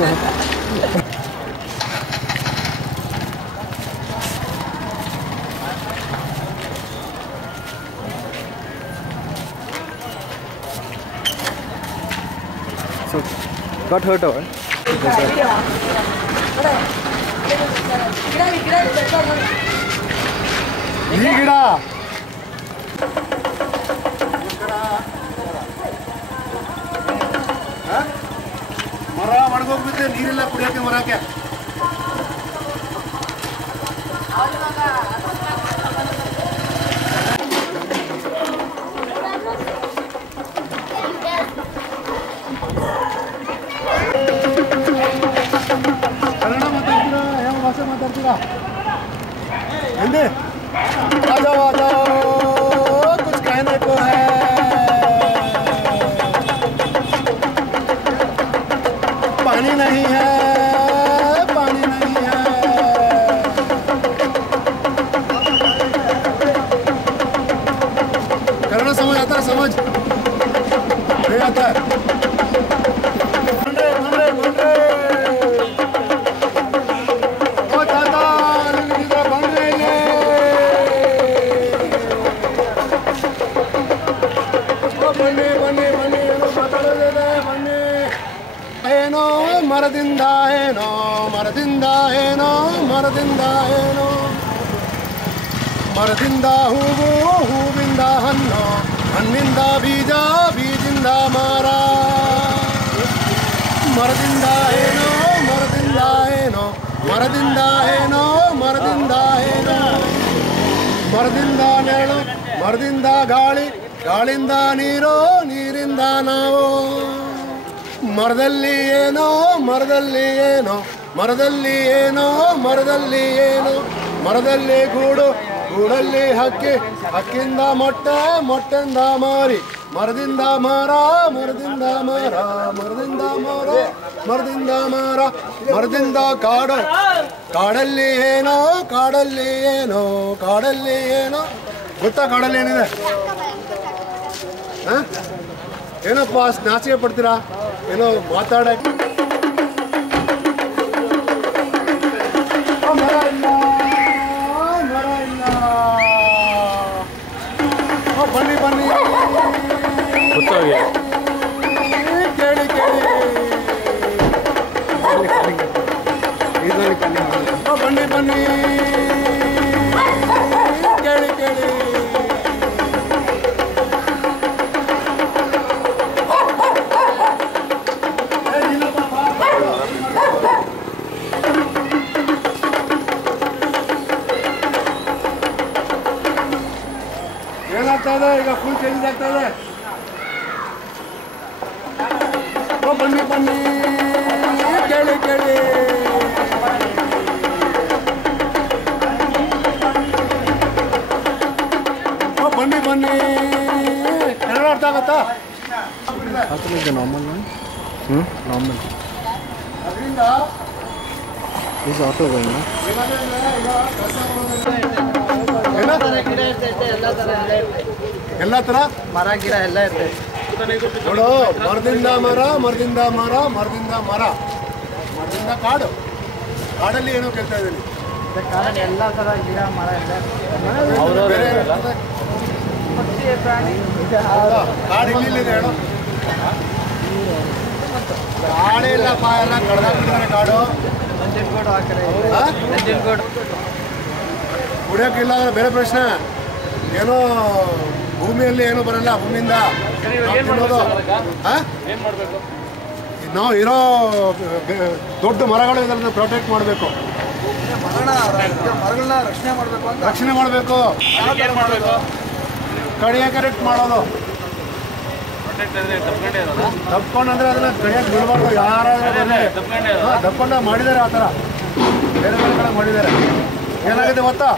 So, got hurt or? ಮರ ಒಣಗೋಗ್ಬಿಟ್ಟೆ ನೀರೆಲ್ಲ ಕುಡಿಯೋಕೆ ಮರಕ್ಕೆ ಕನ್ನಡ ಮಾತಾಡ್ತೀರಾ ಯಾವ ಭಾಷೆ ಮಾತಾಡ್ತೀರಾ ಹಿಂದಿ आ जाओ कुछ कहने को है पानी नहीं है पानी नहीं है करना समझ आता है समझ नहीं आता है ಮರದಿಂದ ಏನೋ ಮರದಿಂದ ಏನೋ ಮರದಿಂದ ಏನೋ ಮರದಿಂದ ಹೂವು ಹೂವಿಂದ ಹಣ್ಣು ಹಣ್ಣಿಂದ ಬೀಜ ಬೀಜಿಂದ ಮರ ಮರದಿಂದ ಏನೋ ಮರದಿಂದ ಏನೋ ಮರದಿಂದ ಏನೋ ಮರದಿಂದ ಏನೋ ಮರದಿಂದ ನೆರಳು ಮರದಿಂದ ಗಾಳಿ ಗಾಳಿಂದ ನೀರು ನೀರಿಂದ ನಾವು ಮರದಲ್ಲಿ ಏನೋ ಮರದಲ್ಲಿ ಏನೋ ಮರದಲ್ಲಿ ಏನೋ ಮರದಲ್ಲಿ ಏನೋ ಮರದಲ್ಲಿ ಗೂಡು ಗೂಡಲ್ಲಿ ಹಕ್ಕಿ ಹಕ್ಕಿಂದ ಮೊಟ್ಟೆ ಮೊಟ್ಟೆಂದ ಮಾರಿ ಮರದಿಂದ ಮರ ಮರದಿಂದ ಮರ ಮರದಿಂದ ಮರ ಮರದಿಂದ ಮರ ಮರದಿಂದ ಕಾಡು ಕಾಡಲ್ಲಿ ಏನೋ ಕಾಡಲ್ಲಿ ಏನೋ ಕಾಡಲ್ಲಿ ಏನೋ ಗೊತ್ತಾ ಕಾಡಲ್ಲಿ ಏನಿದೆ ಹಾಂ ಏನಪ್ಪ ನಾಚಿಕೆ ಪಡ್ತೀರಾ ಏನೋ ಮಾತಾಡಕ್ಕೆ ಮರ ಇಲ್ಲ ಮರ ಇಲ್ಲ ಬನ್ನಿ ಬನ್ನಿ ಕೇಳಿ ಕೇಳಿ ಬನ್ನಿ ಬನ್ನಿ ಕೇಳಿ ಕೇಳಿ ಏನಾಗ್ತಾ ಇದೆ ಈಗ ಫುಲ್ ಚೇಂಜ್ ಆಗ್ತಾ ಇದೆ ಬನ್ನಿ ಬನ್ನಿ ಕೇಳಿ ಕೇಳಿ ಬನ್ನಿ ಬನ್ನಿ ಕನ್ನಡ ಅರ್ಥ ಆಗತ್ತಾ ನಾರ್ಮಲ್ ನಾರ್ಮಲ್ ಅದರಿಂದ ಈಸ್ ಆಟೋ ಗೋಯಿಂಗ್ ಎಲ್ಲ ತರ ಮರ ಗಿಡ ಎಲ್ಲ ಇರ್ತದೆ ನೋಡು ಮರದಿಂದ ಮರ ಮರದಿಂದ ಮರ ಮರದಿಂದ ಮರ ಮರದಿಂದ ಕಾಡು ಕಾಡಲ್ಲಿ ಏನೋ ಕೇಳ್ತಾ ಇದ್ದೀನಿ ಎಲ್ಲ ತರ ಗಿಡ ಮರ ಎಲ್ಲ ಪಕ್ಷಿ ಪ್ರಾಣಿ ಕಾಡು ಇಲ್ಲಿದೆ ಹೇಳು ಕಾಡೇ ಇಲ್ಲಪ್ಪ ಎಲ್ಲ ಕಡ್ದಾಕ್ಬಿಟ್ಟಿದ್ದಾರೆ ಕಾಡು ನಂಜನಗೂಡು ಆ ಕಡೆ ನಂಜನಗೂಡು ಕುಡಿಯೋಕ್ಕಿಲ್ಲ ಅಂದ್ರೆ ಬೇರೆ ಪ್ರಶ್ನೆ ಏನೋ ಭೂಮಿಯಲ್ಲಿ ಏನೂ ಬರಲ್ಲ ಭೂಮಿಯಿಂದ ನಾವು ಇರೋ ದೊಡ್ಡ ಮರಗಳು ಇದನ್ನು ಪ್ರೊಟೆಕ್ಟ್ ಮಾಡಬೇಕು ಮರಗಳನ್ನ ರಕ್ಷಣೆ ಮಾಡಬೇಕು ಕಡಿಯ ಕರೆಕ್ಟ್ ಮಾಡೋದು ತಪ್ಕೊಂಡ್ರೆ ಅದನ್ನ ಕಡಿಯಕ್ಕೆ ಬಿಡಬಾರ್ದು ಯಾರಾದ್ರೂ ತಪ್ಕೊಂಡ ಮಾಡಿದ್ದಾರೆ ಆ ಥರ ಬೇರೆ ಬೇರೆ ಕಡೆ ಮಾಡಿದ್ದಾರೆ ಏನಾಗಿದೆ ಗೊತ್ತಾ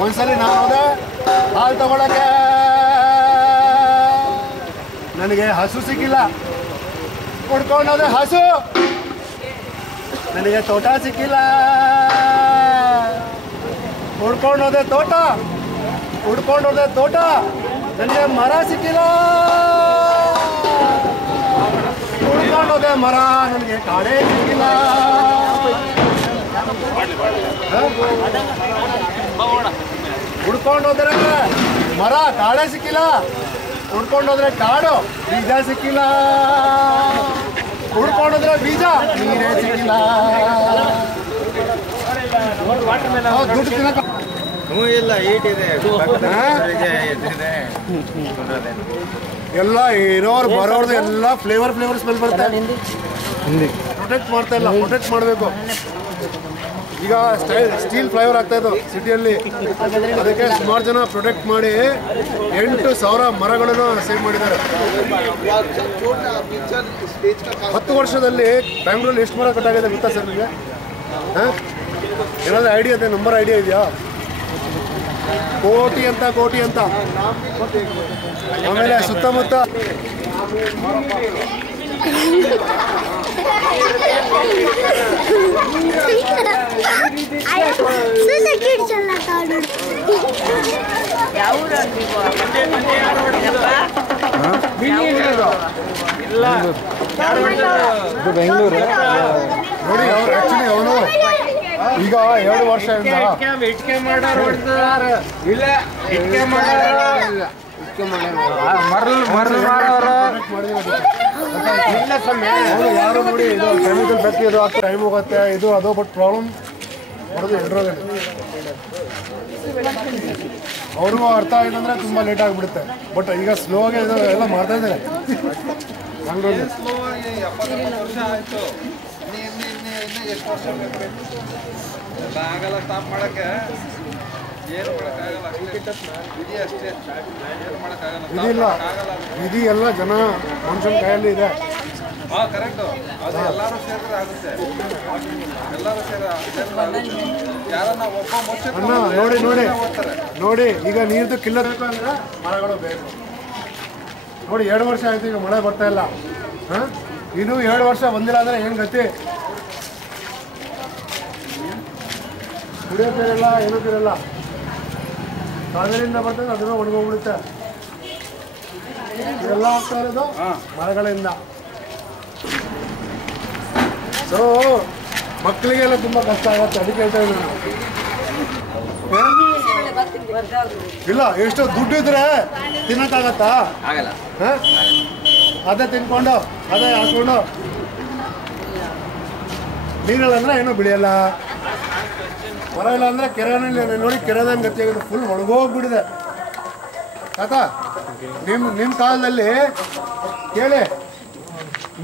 ಒಂದ್ಸಲಿ ನಾನು ಹೋದೆ ಹಾಲು ತಗೊಳಕ್ಕೆ ನನಗೆ ಹಸು ಸಿಕ್ಕಿಲ್ಲ ಕುಡ್ಕೊಂಡೋದೆ ಹಸು ನನಗೆ ತೋಟ ಸಿಕ್ಕಿಲ್ಲ ಹುಡ್ಕೊಂಡೋದೆ ತೋಟ ಹುಡ್ಕೊಂಡೋದೆ ತೋಟ ನನಗೆ ಮರ ಸಿಕ್ಕಿಲ್ಲ ಹುಡ್ಕೊಂಡೋದೆ ಮರ ನನಗೆ ಕಾಡೇ ಸಿಕ್ಕಿಲ್ಲ. ಹುಡ್ಕೊಂಡೋದ್ರೆ ಮರ ಕಾಡೇ ಸಿಕ್ಕಿಲ್ಲ, ಹುಡ್ಕೊಂಡೋದ್ರೆ ಕಾಡು ಬೀಜ ಸಿಕ್ಕಿಲ್ಲ, ಹುಡ್ಕೊಂಡೋದ್ರೆ ಬೀಜ ನೀರೇ ಸಿಕ್ಕಿಲ್ಲ. ದುಡ್ಡು ತಿನ್ನಕ ಇಲ್ಲ ಈಟಿದೆ ಎಲ್ಲ ಇರೋರು ಬರೋರ್ದು ಎಲ್ಲ ಫ್ಲೇವರ್ ಸ್ಮೆಲ್ ಬರುತ್ತೆ. ಪ್ರೊಟೆಕ್ಟ್ ಮಾಡ್ತಾ ಇಲ್ಲ, ಪ್ರೊಟೆಕ್ಟ್ ಮಾಡಬೇಕು. ಈಗ ಸ್ಟೀಲ್ ಫ್ಲೈವರ್ ಆಗ್ತಾ ಇದ್ದು ಸಿಟಿಯಲ್ಲಿ, ಅದಕ್ಕೆ ಸುಮಾರು ಜನ ಪ್ರೊಟೆಕ್ಟ್ ಮಾಡಿ 8,000 ಮರಗಳನ್ನು ಸೇವ್ ಮಾಡಿದ್ದಾರೆ. 10 ವರ್ಷದಲ್ಲಿ ಬ್ಯಾಂಗ್ಳೂರಲ್ಲಿ ಎಷ್ಟು ಮರ ಕಟ್ಟಾಗಿದೆ ಗೊತ್ತಾ ಸರ್ ನಿಮಗೆ? ಏನಾದರೂ ಐಡಿಯಾ ಇದೆ? ನಂಬರ್ ಐಡಿಯಾ ಇದೆಯಾ? ಕೋಟಿ ಅಂತ. ಆಮೇಲೆ ಸುತ್ತಮುತ್ತ ಬೆಂಗಳೂರು ನೋಡಿ. ಆಕ್ಚುಲಿ ಅವನು ಈಗ 2 ವರ್ಷದಿಂದ ಯಾರು ನೋಡಿ ಇದು ಕೆಮಿಕಲ್ ಫ್ಯಾಕ್ಟ್ರಿ ಅದು ಆಗ್ತಾ ಟೈಮ್ ಹೋಗುತ್ತೆ ಇದು ಅದು. ಬಟ್ ಪ್ರಾಬ್ಲಮ್ ಬರೋದು ಎಲ್ಲರಲ್ಲಿ. ಅವ್ರಿಗೂ ಅರ್ಥ ಆಗಿದೆ ಅಂದರೆ ತುಂಬ ಲೇಟ್ ಆಗಿಬಿಡುತ್ತೆ. ಬಟ್ ಈಗ ಸ್ಲೋ ಆಗಿ ಇದು ಎಲ್ಲ ಮಾಡ್ತಾ ಇದ್ದಾರೆ ಬೆಂಗಳೂರಲ್ಲಿ. ಆಗಲ್ಲ ಸ್ಟಾಪ್ ಮಾಡಕ್ಕೆ, ಏನು ಮಾಡೋಕ್ಕಾಗಲ್ಲ, ಅಷ್ಟೇ ಏನು ಮಾಡೋಕ್ಕಾಗಲ್ಲ. ಇದಿಲ್ಲ, ವಿಧಿ ಎಲ್ಲ ಜನ ಮನುಷ್ಯನ ಕೈಯಲ್ಲಿ ಇದೆ. ಕರೆಕ್ಟು, ಅದು ಎಲ್ಲರೂ ಸೇರಿದ್ರೆ ಆಗುತ್ತೆ. ಎಲ್ಲರೂ ಯಾರನ್ನ ಒಬ್ಬ ನೋಡಿ ಈಗ ನೀರ್ದು ಕಿಲ್ಲ ಬೇಕು ಅಂದ್ರೆ ಮರಗಳು ಬೇಕು. ನೋಡಿ 2 ವರ್ಷ ಆಯ್ತು, ಈಗ ಮಳೆ ಬರ್ತಾ ಇಲ್ಲ. ಇನ್ನೂ 2 ವರ್ಷ ಬಂದಿಲ್ಲ ಅಂದ್ರೆ ಏನು ಗತಿ? ಕುಡಿಯೋಕ್ಕಿರಲ್ಲ, ಏನಕ್ಕಿರಲ್ಲ. ಕಾವೇರಿಯಿಂದ ಬರ್ತದೆ, ಅದನ್ನು ಒಣಗೋಗ್ಬಿಡುತ್ತೆ. ಇದೆಲ್ಲ ಹೋಗ್ತಾ ಇರೋದು ಮರಗಳಿಂದ. ಸೊ ಮಕ್ಕಳಿಗೆಲ್ಲ ತುಂಬ ಕಷ್ಟ ಆಗುತ್ತೆ. ಅದಕ್ಕೆ ಹೇಳ್ತಾ ಇದ್ದೀನಿ ನಾನು. ಇಲ್ಲ, ಎಷ್ಟೋ ದುಡ್ಡು ಇದ್ರೆ ತಿನ್ನಕ್ಕಾಗತ್ತಾ? ಅದೇ ತಿನ್ಕೊಂಡು ಅದೇ ಹಾಕೊಂಡು ನೀರಿಲ್ಲ ಅಂದ್ರೆ ಏನೂ ಬೆಳೆಯಲ್ಲ. ಮರ ಇಲ್ಲ ಅಂದ್ರೆ ಕೆರೆನಲ್ಲಿ ನೋಡಿ, ಕೆರೆದಂಗೆ ಗತಿಯಾಗಿದೆ, ಫುಲ್ ಒಣಗೋಗ್ಬಿಟ್ಟಿದೆ. ತಾತ, ನಿಮ್ಮ ಕಾಲದಲ್ಲಿ ಕೇಳಿ,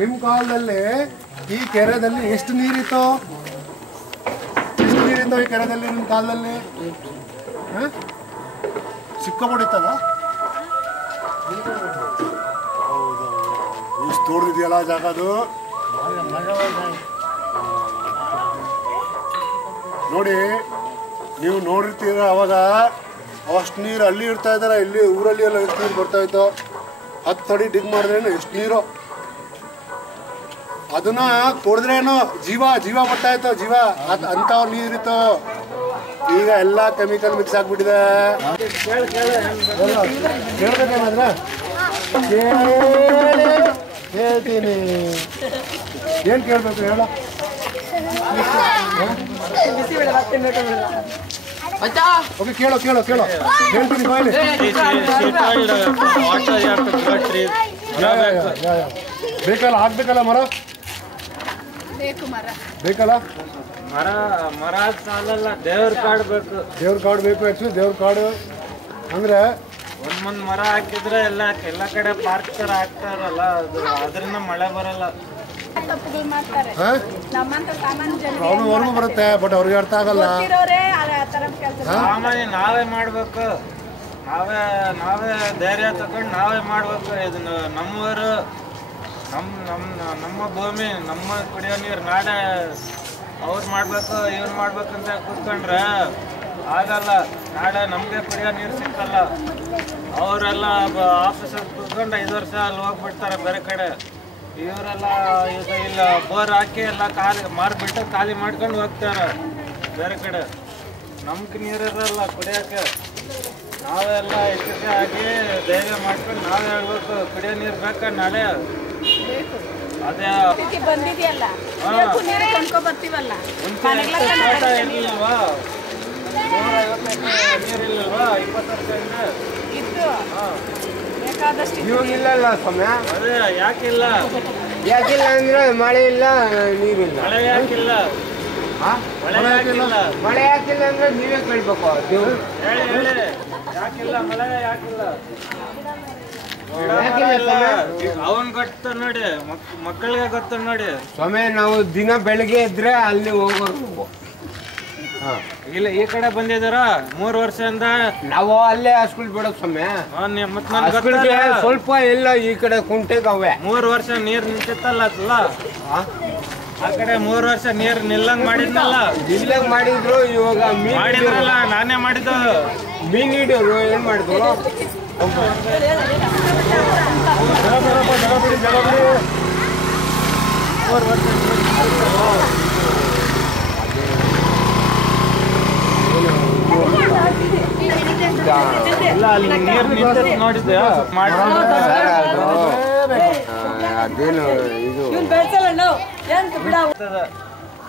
ನಿಮ್ಮ ಕಾಲದಲ್ಲಿ ಈ ಕೆರೆದಲ್ಲಿ ಎಷ್ಟು ನೀರಿತ್ತು? ಎಷ್ಟು ನೀರಿತ್ತು ಈ ಕೆರೆದಲ್ಲಿ ನಿಮ್ಮ ಕಾಲದಲ್ಲಿ? ಸಿಕ್ಕೊಂಬಿಡಿತ್ತಲ್ಲ, ಇಷ್ಟು ತೋಡ್ದಿದೆಯಲ್ಲ ಜಾಗ ಅದು. ನೋಡಿ, ನೀವು ನೋಡಿರ್ತೀರ ಅವಾಗ ಅಷ್ಟು ನೀರು ಅಲ್ಲಿ ಇರ್ತಾ ಇದ್ದಾರೆ. ಇಲ್ಲಿ ಊರಲ್ಲಿ ಎಲ್ಲ ಎಷ್ಟು ನೀರು ಬರ್ತಾ ಇತ್ತು? 10 ಅಡಿ ಡಿಗ್ ಮಾಡಿದ್ರೇನು ಎಷ್ಟು ನೀರು. ಅದನ್ನ ಕೊಡಿದ್ರೇನು ಜೀವ ಬರ್ತಾ ಇತ್ತು, ಜೀವ ಅಂಥವ್ರು ನೀರಿತ್ತು. ಈಗ ಎಲ್ಲ ಕೆಮಿಕಲ್ ಮಿಕ್ಸ್ ಆಗ್ಬಿಟ್ಟಿದೆ. ಕೇಳ್ಬೇಕೇನಾದ್ರೆ ಹೇಳ್ತೀನಿ. ಏನು ಕೇಳ್ಬೇಕು ಹೇಳೋ? ಓಕೆ, ಕೇಳೋ ಹೇಳ್ತೀನಿ ಬಾಯಲ್ಲಿ. ಬೇಕಲ್ಲ, ಹಾಕ್ಬೇಕಲ್ಲ ಮರ, ಬೇಕಲ್ಲ ಮರ ಸಾಲಲ್ಲ, ದೇವ್ರ ಕಾಡು ಬೇಕು. ಆ್ಯಕ್ಚುಲಿ ದೇವ್ರ ಕಾಡು ಅಂದರೆ ಒಂದ್ ಮರ ಹಾಕಿದ್ರೆ ಎಲ್ಲ ಕಡೆ ಪಾರ್ಕ್ ತರ ಹಾಕ್ತಾರಲ್ಲ, ಅದರಿಂದ ಮಳೆ ಬರಲ್ಲ. ಪ್ರಾಬ್ಲಮ್ ಬರುತ್ತೆ, ಬಟ್ ಅವ್ರಿಗೆ ಅರ್ಥ ಆಗಲ್ಲ. ಸಾಮಾನ್ಯ ನಾವೇ ಮಾಡ್ಬೇಕು, ನಾವೇ ಧೈರ್ಯ ತಗೊಂಡು ನಾವೇ ಮಾಡ್ಬೇಕು. ಇದನ್ನ ನಮ್ಮವರು, ನಮ್ಮ ಭೂಮಿ, ನಮ್ಮ ಕುಡಿಯೋ ನೀರು ನಾಳೆ ಅವ್ರು ಮಾಡ್ಬೇಕು ಇವ್ರು ಮಾಡ್ಬೇಕಂತ ಕೂತ್ಕೊಂಡ್ರೆ ಆಗಲ್ಲ. ನಾಳೆ ನಮಗೆ ಕುಡಿಯೋ ನೀರು ಸಿಕ್ಕಲ್ಲ. ಅವರೆಲ್ಲ ಆಫೀಸಲ್ಲಿ ಕೂತ್ಕೊಂಡು 5 ವರ್ಷ ಅಲ್ಲಿ ಹೋಗ್ಬಿಡ್ತಾರೆ ಬೇರೆ ಕಡೆ. ಇವರೆಲ್ಲ ಇಲ್ಲ ಬೋರ್ ಹಾಕಿ ಎಲ್ಲ ಮಾರ್ಬಿಟ್ಟು ಖಾಲಿ ಮಾಡ್ಕೊಂಡು ಹೋಗ್ತಾರೆ ಬೇರೆ ಕಡೆ. ನಮ್ಗೆ ನೀರಿರಲ್ಲ ಕುಡಿಯೋಕ್ಕೆ. ನಾವೆಲ್ಲ ಎಚ್ಚರಿಕೆ ಆಗಿ ಧೈರ್ಯ ಮಾಡ್ಕೊಂಡು ನಾವೇ ಹೇಳ್ಬೇಕು, ಕುಡಿಯೋ ನೀರು ಬೇಕಾ ನಾಳೆ? ಅದೇ ಸ್ಥಿತಿ ಬಂದಿದೆಯಲ್ಲ ನೀರು ಕೊಂಡ್ಕೊ ಬರ್ತೀವಲ್ಲ ಇರ್ಲಿಲ್ವಾ 150 ನೀರಿಲ್ಲಲ್ವಾ 20 ವರ್ಷದಿಂದ ಇದ್ದು ಬೇಕಾದಷ್ಟು ಇವಾಗ ಇಲ್ಲಲ್ಲ ಸಮಯ ಅದೇ ಯಾಕಿಲ್ಲ ಯಾಕಿಲ್ಲ ಅಂದ್ರೆ ಮಳೆ ಇಲ್ಲ ನೀರಿಲ್ಲ ಮಳೆ ಯಾಕಿಲ್ಲ ಮಳೆ ಯಾಕಿಲ್ಲ ಮಳೆ ಯಾಕಿಲ್ಲ ಅಂದ್ರೆ ನೀವೇ ಕೇಳ್ಬೇಕು ದೇವ್ರು ಹೇಳಿ ಯಾಕಿಲ್ಲ ಮಳೆ ಯಾಕಿಲ್ಲ ಅವನ್ ಗೊತ್ತ ನೋಡಿ ಮಕ್ಕಳಿಗೆ ಗೊತ್ತ ನೋಡಿ ಸಮಯ ನಾವು ದಿನ ಬೆಳಗ್ಗೆ ಇದ್ರೆ ಅಲ್ಲಿ ಹೋಗೋದು ಇಲ್ಲ ಈ ಕಡೆ ಬಂದಿದಾರ 3 ವರ್ಷದಿಂದ ನಾವು ಅಲ್ಲೇ ಸ್ಕೂಲ್ ಬಿಡೋದು ಸಮಯ ಮತ್ ಸ್ವಲ್ಪ ಎಲ್ಲ ಈ ಕಡೆ ಕುಂಟೆಗವೆ 3 ವರ್ಷ ನೀರ್ ನಿಂತಿತ್ತಲ್ಲ ಆ ಕಡೆ 3 ವರ್ಷ ನೀರ್ ನಿಲ್ಲಂಗ್ ಮಾಡಿದ್ನಲ್ಲ ನಿಲ್ಲಂಗ್ ಮಾಡಿದ್ರು ಇವಾಗ ಮಾಡಿದ್ರಲ್ಲ ನಾನೇ ಮಾಡಿದ್ದು ಮೀನ್ ಹಿಡಿಯೋರು ಏನ್ ಮಾಡಿದ್ರು ಇಲ್ಲ ಅಲ್ಲಿ ನೀರ್ ನಿಂತ ನೋಡಿದ್ದೆ ಅದೇನು ಇದು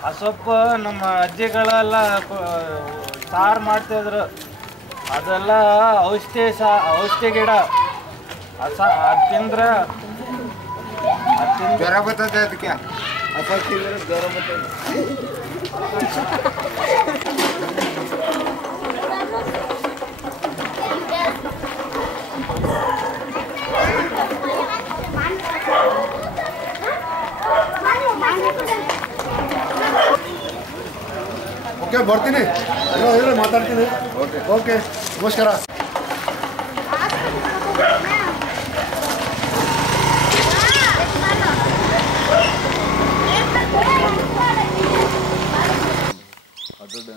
ಆ ಸೊಪ್ಪು ನಮ್ಮ ಅಜ್ಜಿಗಳೆಲ್ಲ ಸಾರು ಮಾಡ್ತಿದ್ರು ಅದೆಲ್ಲ ಔಷಧಿ ಗಿಡ ಅದ್ ತಿಂದ್ರೆ ಜ್ವರ ಬರ್ತದೆ ಅದಕ್ಕೆ ಅಪ್ಪ ತಿಂದ್ರೆ ಜ್ವರ ಬರ್ತದೆ ಓಕೆ ಬರ್ತೀನಿ ಇದ್ರೆ ಮಾತಾಡ್ತೀನಿ ಓಕೆ ನಮಸ್ಕಾರ ಅದೊಡ್ಡ